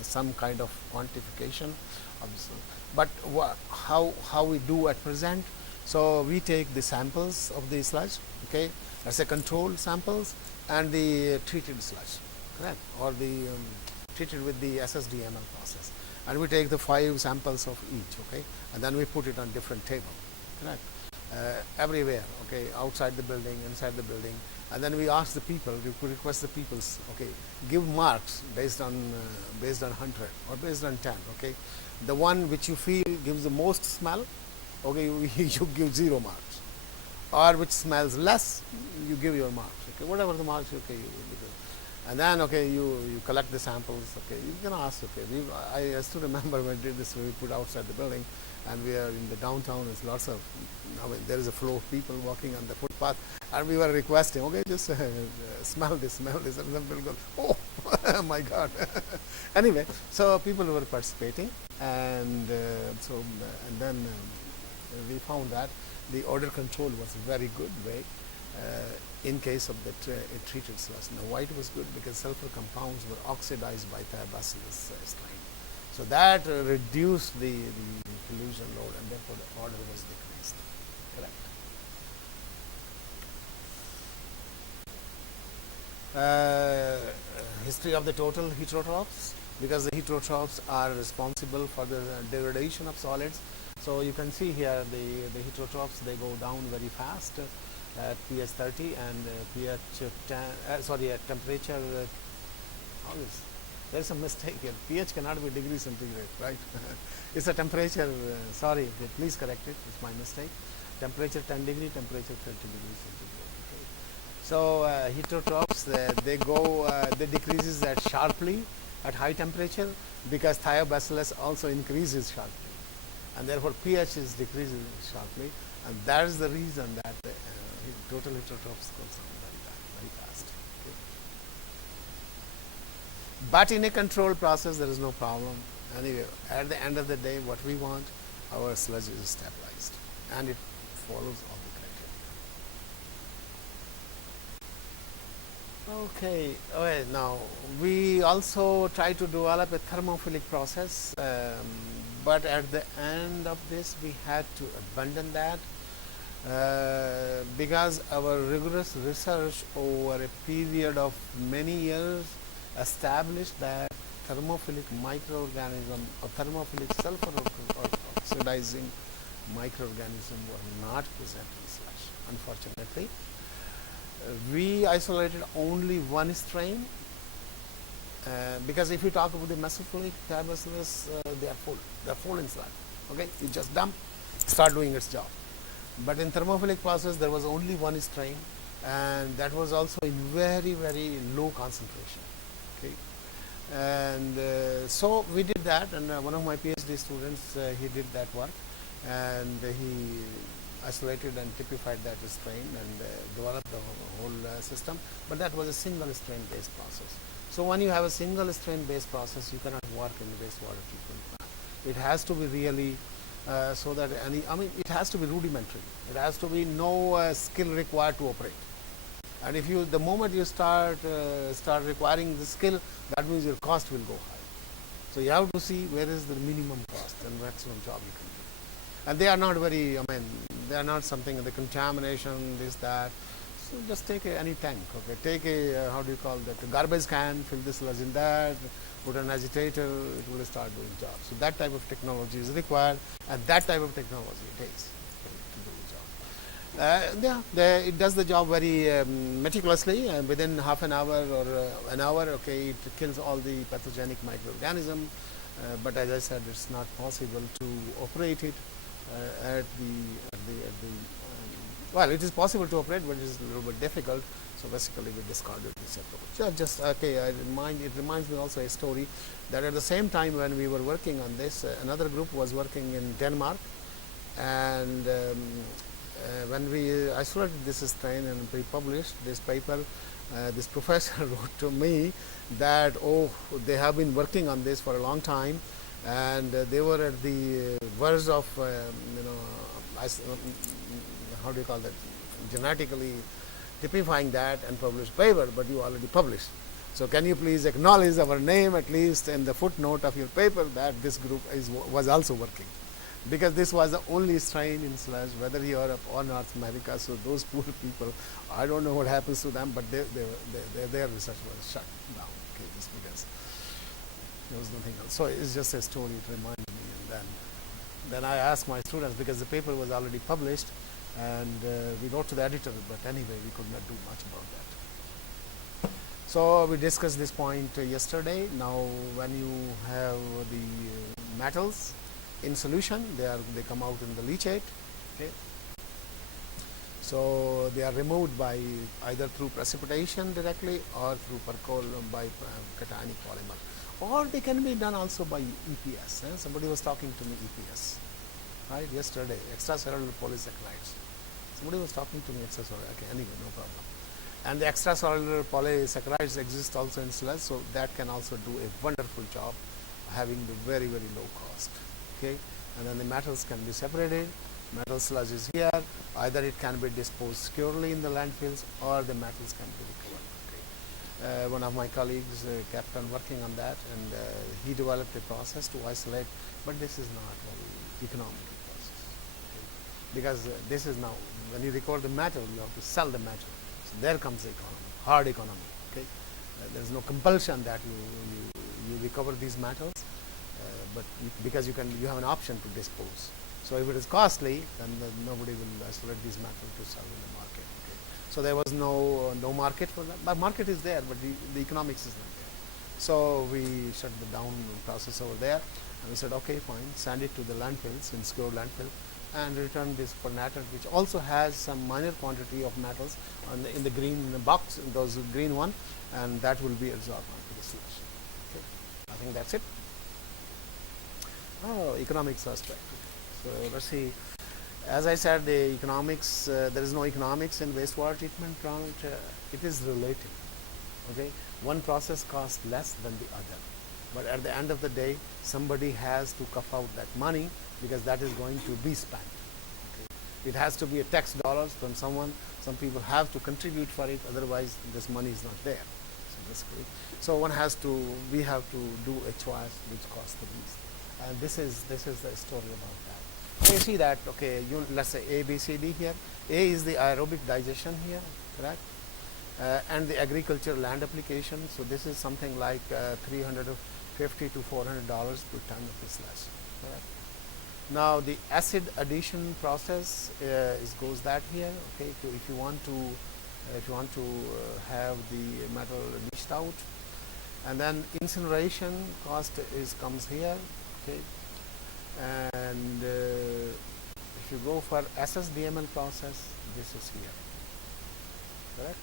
some kind of quantification of this. But how we do at present? So we take the samples of the sludge, okay, let's say controlled samples, and the treated sludge, correct, or the treated with the SSDML process, and we take the 5 samples of each, okay, and then we put it on different table, correct, everywhere, okay, outside the building, inside the building, and then we ask the people, we could request the people, okay, give marks based on 100 or based on 10, okay, the one which you feel gives the most smell, okay, you give 0 marks, or which smells less, you give your marks, okay, whatever the marks, okay, and then, okay, you collect the samples, okay, you can ask, okay, I still remember when we did this, we put outside the building, and we are in the downtown, there's lots of, there is a flow of people walking on the footpath, and we were requesting, okay, just smell this, and then people go, oh, my God. Anyway, so people were participating, and and then we found that the odor control was a very good way in case of the treated sludge. Now, why it was good? Because sulfur compounds were oxidized by Thiobacillus strain. So that reduced the pollution load, and therefore the odor was decreased. Correct. History of the total heterotrophs, because the heterotrophs are responsible for the degradation of solids. So you can see here the heterotrophs, they go down very fast at pH 30 and pH 10, at temperature, there is a mistake here, pH cannot be degree centigrade, right? It's a temperature, sorry, okay, please correct it, it's my mistake. Temperature 10 degree, temperature 30 degrees centigrade. Okay. So heterotrophs, they decreases that sharply at high temperature, because Thiobacillus also increases sharply, and therefore pH is decreasing sharply, and that is the reason that total heterotrophs goes down very fast. Okay. But in a controlled process, there is no problem. Anyway, at the end of the day, what we want, our sludge is stabilized, and it follows all the criteria. Okay, now we also try to develop a thermophilic process, but at the end of this, we had to abandon that. Because our rigorous research over a period of many years established that thermophilic microorganism or thermophilic sulfur oxidizing microorganism were not present in sludge. Unfortunately, we isolated only one strain, because if you talk about the mesophilic Thiobacillus, they are full in sludge. Okay, you just dump, start doing its job. But in thermophilic process, there was only one strain, and that was also in very, very low concentration. Okay, and so we did that, and one of my PhD students, he did that work, and he isolated and typified that strain and developed the whole system. But that was a single strain based process. So when you have a single strain based process, you cannot work in wastewater treatment plant. It has to be really so that it has to be rudimentary. It has to be no skill required to operate. And if the moment you start requiring the skill, that means your cost will go high. So you have to see where is the minimum cost and maximum job you can do. And they are not very, they are not something, the contamination, this, that. So just take any tank, okay. Take a, how do you call that, a garbage can, fill this sludge in that, put an agitator, it will start doing job. So that type of technology is required, and that type of technology it takes to do the job. It does the job very meticulously, and within half an hour or an hour, okay, it kills all the pathogenic microorganisms. But as I said, it's not possible to operate it well, it is possible to operate, but it is a little bit difficult. So basically, we discarded this approach. Just okay. It reminds me also a story that at the same time when we were working on this, another group was working in Denmark, and when we isolated this strain and we published this paper, this professor wrote to me that they have been working on this for a long time, and they were at the verge of how do you call that, genetically typifying that and publish paper, but you already published. So can you please acknowledge our name at least in the footnote of your paper that this group was also working, because this was the only strain in sludge, whether Europe or North America. So those poor people, I don't know what happens to them, but their research was shut down, okay, just because there was nothing else. So it's just a story, it reminded me. And then I asked my students, because the paper was already published, and we wrote to the editor, but anyway, we could not do much about that. So we discussed this point yesterday. Now, when you have the metals in solution, they come out in the leachate. Okay. So they are removed by either through precipitation directly or through by cationic polymer, or they can be done also by EPS. Somebody was talking to me EPS, right, yesterday, extracellular polysaccharides. Somebody was talking to me extracellular. Okay, anyway, no problem. And the extracellular polysaccharides exist also in sludge, so that can also do a wonderful job, having the very, very low cost. Okay, and then the metals can be separated. Metal sludge is here. Either it can be disposed securely in the landfills, or the metals can be recovered. Okay. One of my colleagues kept on working on that, and he developed a process to isolate, but this is not very economical process. Okay. Because this is now, when you record the metal, you have to sell the metal. So there comes the economy, hard economy. Okay, there is no compulsion that you recover these metals, but because you have an option to dispose. So if it is costly, then nobody will isolate these metals to sell in the market. Okay. So there was no market for that. But market is there, but the economics is not there. So we shut the down process over there, and we said, okay, fine, send it to the landfills, in secure landfill, and return this pernatant, which also has some minor quantity of metals in the green box, those green one, and that will be absorbed onto the sludge. Okay. I think that's it. Economics aspect. So let's see. As I said, the economics, there is no economics in wastewater treatment plant. It is relative. Okay, one process costs less than the other, but at the end of the day, somebody has to cough out that money, because that is going to be spent. Okay. It has to be a tax dollars from someone. Some people have to contribute for it, otherwise this money is not there. So basically, we have to do a choice which costs the least, and this is the story about that. So you see that, okay, let's say A, B, C, D here. A is the aerobic digestion here, correct? And the agriculture land application. So this is something like $350 to $400 per ton of this sludge. Correct. Now the acid addition process goes that here. Okay, so if you want to have the metal leached out, and then incineration cost comes here. Okay, and if you go for SSDML process, this is here. Correct.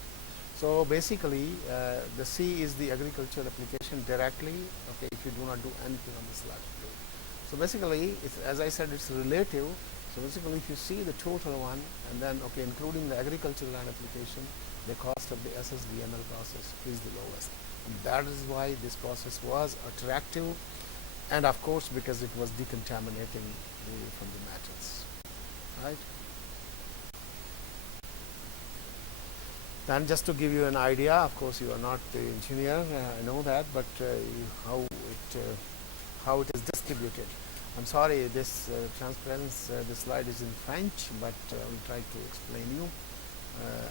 So basically, the C is the agriculture application directly. Okay, if you do not do anything on the sludge. So basically, as I said, it's relative. So basically, if you see the total one, and then okay, including the agricultural land application, the cost of the SSDML process is the lowest. And that is why this process was attractive, and of course, because it was decontaminating from the metals, right? Then just to give you an idea, of course you are not the engineer, I know that, but how it is distributed. I'm sorry, this transparency, this slide is in French, but I will try to explain you.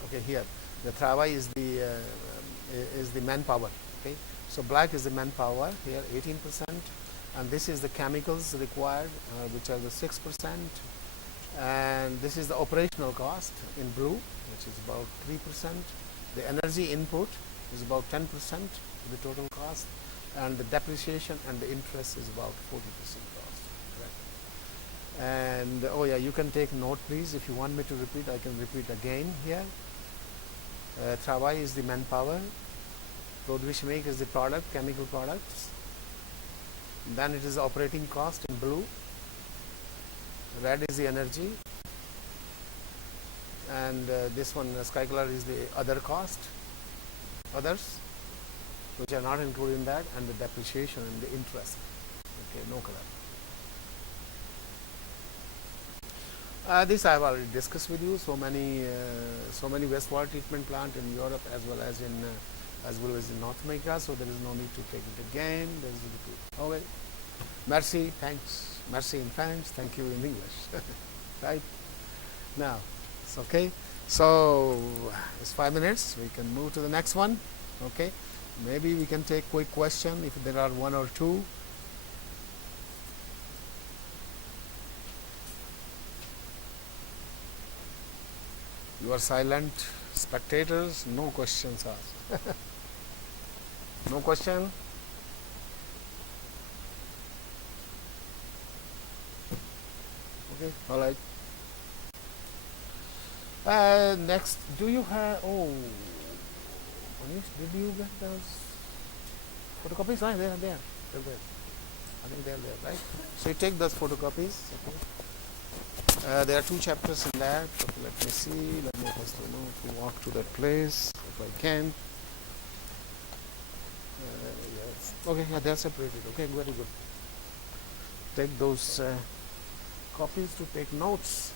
Okay, here the travail is the manpower. Okay, so black is the manpower here, 18%, and this is the chemicals required, which are the 6%, and this is the operational cost in blue, which is about 3%. The energy input is about 10% of the total cost, and the depreciation and the interest is about 40% cost. Right. And oh yeah, you can take note, please. If you want me to repeat, I can repeat again here. Travail is the manpower. Produit chimique is the product, chemical products. Then it is the operating cost in blue. Red is the energy, and this one sky color is the other cost, others, which are not included in that, and the depreciation and the interest. Okay, no color. This I have already discussed with you. So many wastewater treatment plant in Europe as well as in North America. So there is no need to take it again. There is a okay. Merci, thanks. Merci in French. Thank you in English. Right now, it's okay. So it's 5 minutes. We can move to the next one. Okay. Maybe we can take quick question if there are one or two. You are silent spectators, no questions asked. No question? Okay, all right. Next, do you have, Manish, did you get those photocopies? Right, they're there. They're there. I think they're there, right? So you take those photocopies. Okay. There are 2 chapters in that. Okay, let me see. Let me first to walk to that place if I can. Yes. Okay, yeah, they're separated. Okay, very good. Take those copies to take notes.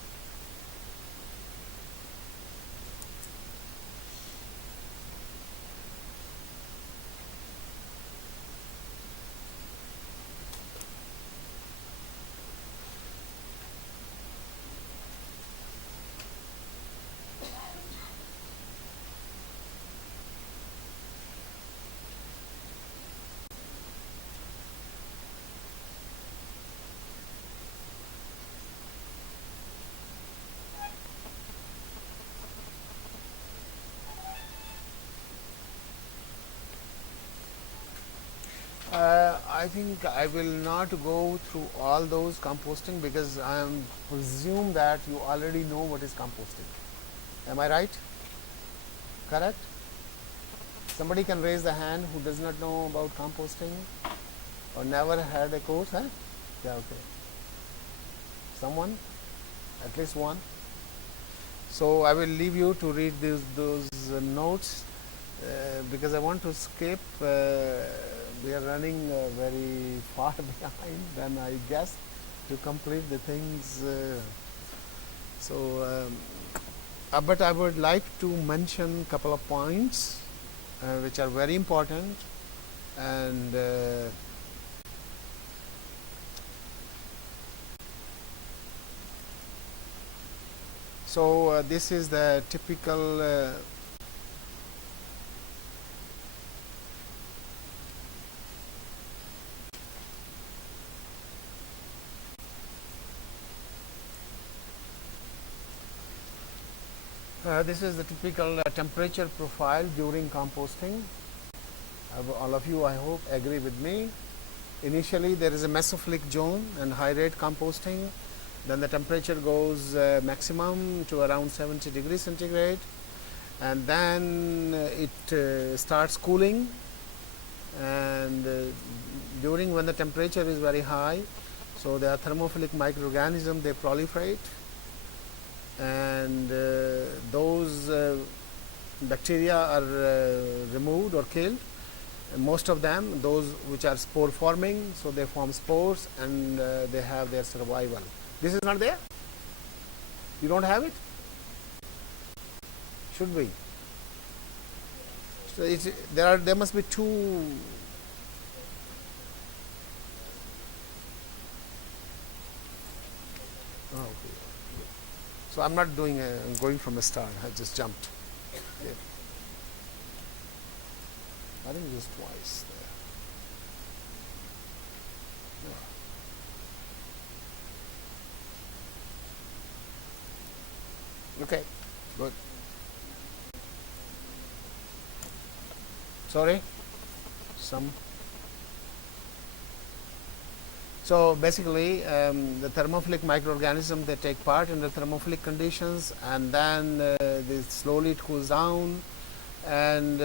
I think I will not go through all those composting because I presume that you already know what is composting. Am I right? Correct? Somebody can raise the hand who does not know about composting or never had a course, huh? Yeah, okay. Someone? At least one? So I will leave you to read those notes because I want to skip. We are running very far behind than I guess to complete the things. But I would like to mention a couple of points which are very important, and so this is the typical this is the typical temperature profile during composting. All of you, I hope, agree with me. Initially, there is a mesophilic zone and high rate composting. Then the temperature goes maximum to around 70 degrees centigrade, and then it starts cooling. And during when the temperature is very high, so there are thermophilic microorganisms, they proliferate. And those bacteria are removed or killed. And most of them, those which are spore forming, so they form spores and they have their survival. This is not there? You don't have it? Should be. So there must be two. Oh, okay. So I'm not doing going from a start. I just jumped. Okay. I think just twice there. Yeah. Okay, good. Sorry, some. So basically, the thermophilic microorganisms, they take part in the thermophilic conditions, and then slowly it cools down. And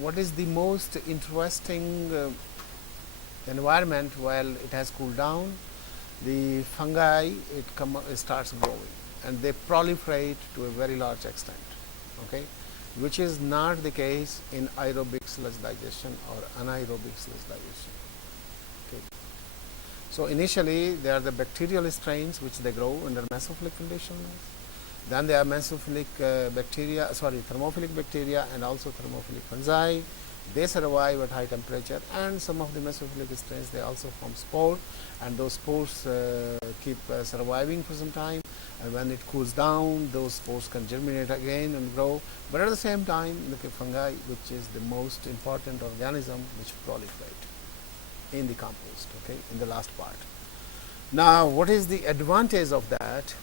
what is the most interesting environment while it has cooled down? The fungi, it starts growing, and they proliferate to a very large extent. Okay, which is not the case in aerobic sludge digestion or anaerobic sludge digestion. Okay. So initially they are the bacterial strains which they grow under mesophilic conditions. Then there are mesophilic thermophilic bacteria and also thermophilic fungi. They survive at high temperature, and some of the mesophilic strains, they also form spore, and those spores keep surviving for some time, and when it cools down, those spores can germinate again and grow. But at the same time, the fungi, which is the most important organism which proliferate in the compost, okay, in the last part. Now, what is the advantage of that?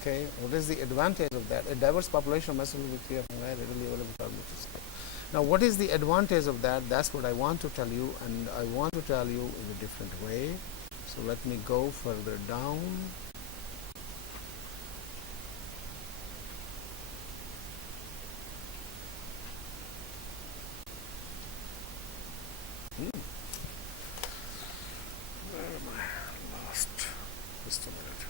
Okay, what is the advantage of that? A diverse population of mesophilic bacteria, fungi readily available for nutrition. Now, what is the advantage of that? That's what I want to tell you, and I want to tell you in a different way. So let me go further down. Where am I? Lost. Just a minute.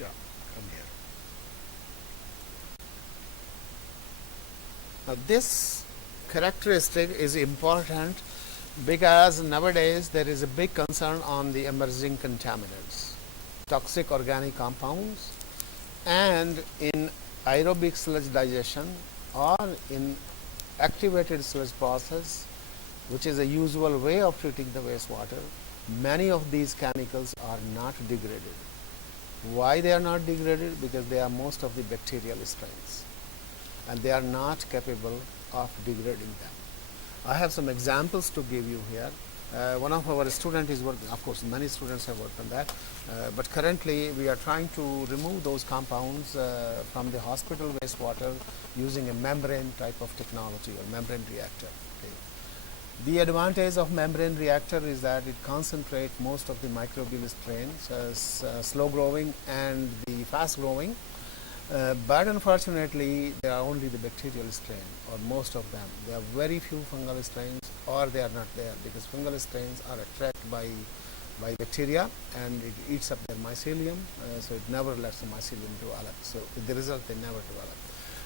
Yeah, come here. Now, this characteristic is important because nowadays there is a big concern on the emerging contaminants, toxic organic compounds, and in aerobic sludge digestion or in activated sludge process, which is a usual way of treating the wastewater, many of these chemicals are not degraded. Why they are not degraded? Because they are most of the bacterial strains, and they are not capable of degrading them. I have some examples to give you here. One of our students is working, of course many students have worked on that, but currently we are trying to remove those compounds from the hospital wastewater using a membrane type of technology or membrane reactor. Okay. The advantage of membrane reactor is that it concentrates most of the microbial strains, slow growing and the fast growing. But unfortunately, there are only the bacterial strain, or most of them. There are very few fungal strains, or they are not there, because fungal strains are attracted by bacteria, and it eats up their mycelium, so it never lets the mycelium develop. So with the result, they never develop.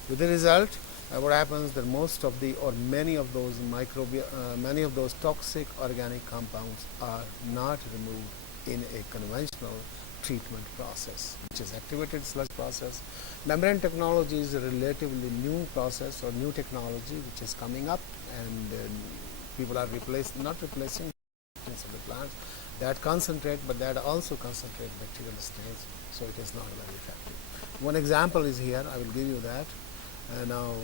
With the result, what happens that most of the or many of those many of those toxic organic compounds are not removed in a conventional treatment process, which is activated sludge process. Membrane technology is a relatively new process or new technology which is coming up, and people are not replacing of the plants that concentrate, but that also concentrate bacterial strains, so it is not very effective. One example is here, I will give you that. Now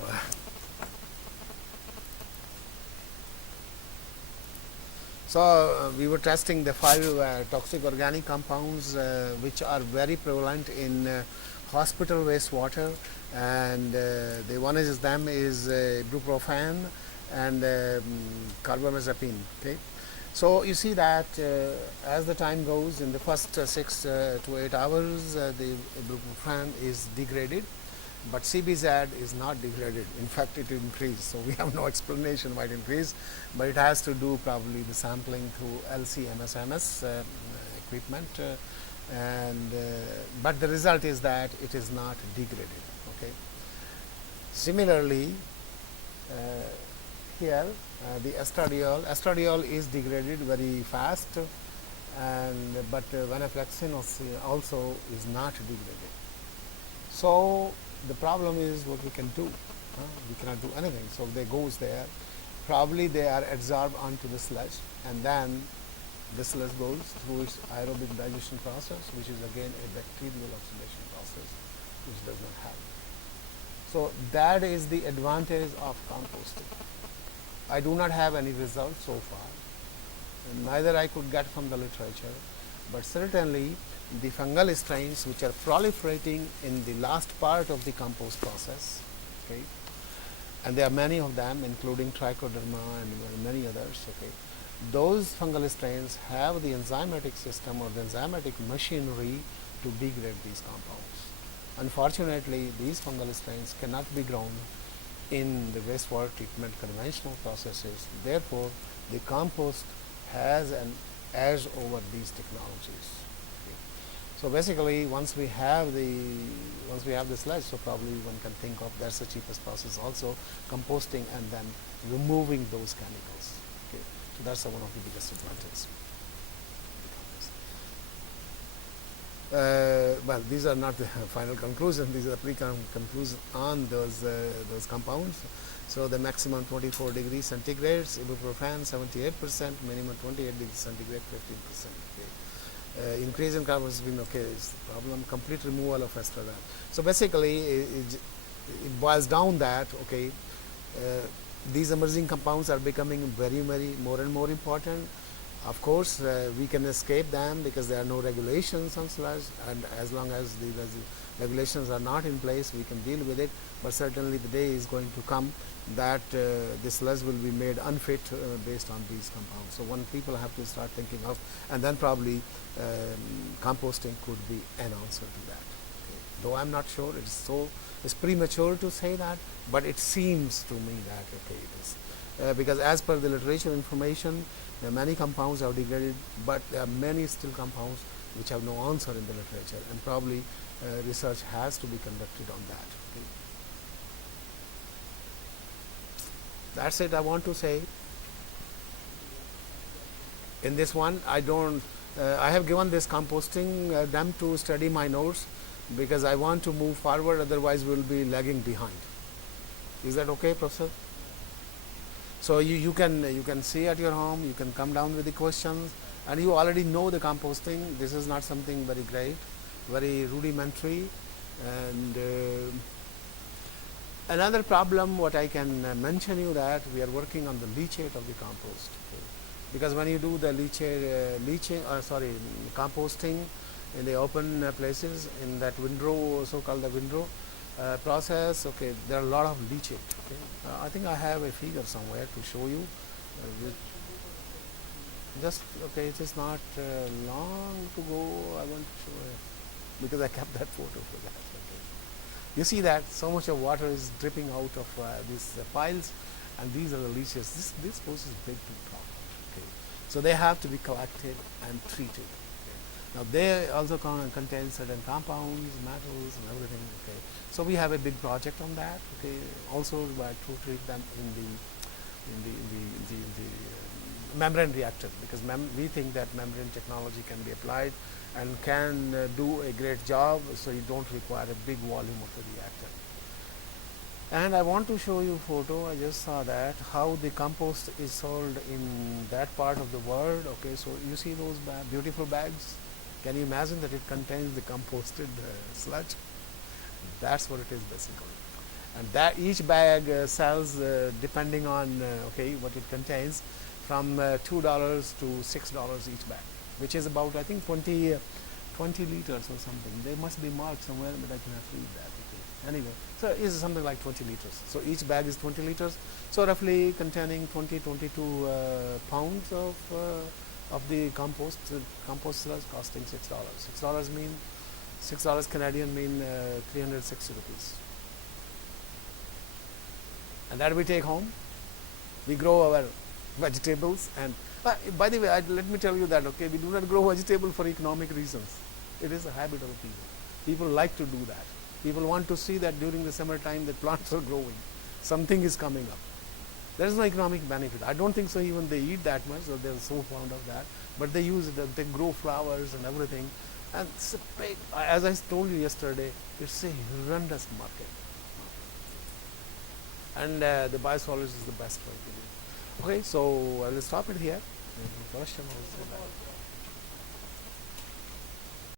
so we were testing the 5 toxic organic compounds which are very prevalent in hospital wastewater, and the one is ibuprofen and carbamazepine. Okay, so you see that as the time goes, in the first 6 to 8 hours, the ibuprofen is degraded, but CBZ is not degraded. In fact, it increased. So we have no explanation why it increased, but it has to do probably the sampling through LC-MS equipment, but the result is that it is not degraded. Okay. Similarly, here the estradiol is degraded very fast, and but venlafaxine also is not degraded. So the problem is what we can do. We cannot do anything. So they goes there. Probably they are adsorbed onto the sludge, and then the sludge goes through its aerobic digestion process, which is again a bacterial oxidation process, which does not happen. So that is the advantage of composting. I do not have any results so far, and neither I could get from the literature, but certainly the fungal strains which are proliferating in the last part of the compost process, okay, and there are many of them, including trichoderma and many others, okay, those fungal strains have the enzymatic system or the enzymatic machinery to degrade these compounds. Unfortunately, these fungal strains cannot be grown in the wastewater treatment conventional processes. Therefore, the compost has an edge over these technologies. Okay. So basically, once we have the sludge, so probably one can think of that's the cheapest process also, composting and then removing those chemicals. Okay. So that's one of the biggest advantages. Well, these are not the final conclusion. These are pre-conclusion on those compounds. So the maximum 24 degrees centigrade, ibuprofen 78%, minimum 28 degrees centigrade 15%. Okay. Increase in carbon has been okay. Is the problem complete removal of estradiol. So basically, it boils down that okay, these emerging compounds are becoming very more and more important. Of course, we can escape them because there are no regulations on sludge, and as long as the regulations are not in place, we can deal with it. But certainly, the day is going to come that the sludge will be made unfit based on these compounds. So, one people have to start thinking of, and then probably composting could be an answer to that. Okay. Though I'm not sure, it's premature to say that, but it seems to me that okay, it is because as per the literature information. Many compounds are degraded, but there are many still compounds which have no answer in the literature, and probably research has to be conducted on that. Okay. That's it I want to say. In this one, I have given this composting them to study my notes because I want to move forward, otherwise we will be lagging behind. Is that okay, Professor? So you can see at your home, you can come down with the questions, and you already know the composting. This is not something very great, very rudimentary. And another problem, what I can mention you that we are working on the leachate of the compost. Okay. Because when you do the composting in the open places, in that windrow, so-called the windrow, process, okay, there are a lot of leachate. Okay. I think I have a figure somewhere to show you. Just okay, it is not long to go. I want to show it because I kept that photo for that. Okay. You see that so much of water is dripping out of these piles, and these are the leaches. This process is big to talk. Okay. So they have to be collected and treated. Now they also contain certain compounds, metals, and everything. Okay, so we have a big project on that. Okay, also to treat them in the membrane reactor, because we think that membrane technology can be applied and can do a great job. So you don't require a big volume of the reactor. And I want to show you a photo. I just saw that how the compost is sold in that part of the world. Okay, so you see those beautiful bags. Can you imagine that it contains the composted sludge? That's what it is basically. And that each bag sells depending on what it contains, from $2 to $6 each bag, which is about I think 20 liters or something. They must be marked somewhere, but I cannot read that. Okay. Anyway, so it is something like 20 liters. So each bag is 20 liters. So roughly containing 22 pounds of the compost sludge, costing $6. $6 Canadian mean 360 rupees. And that we take home. We grow our vegetables, and by the way, let me tell you that okay, we do not grow vegetable for economic reasons. It is a habit of people. People like to do that. People want to see that during the summertime the plants are growing. Something is coming up. There is no economic benefit. I don't think so even they eat that much, so they're so fond of that. But they use it, they grow flowers and everything. And it's a big, as I told you yesterday, it's a horrendous market. And the biosolids is the best one to do. Okay, so I will stop it here. Question also.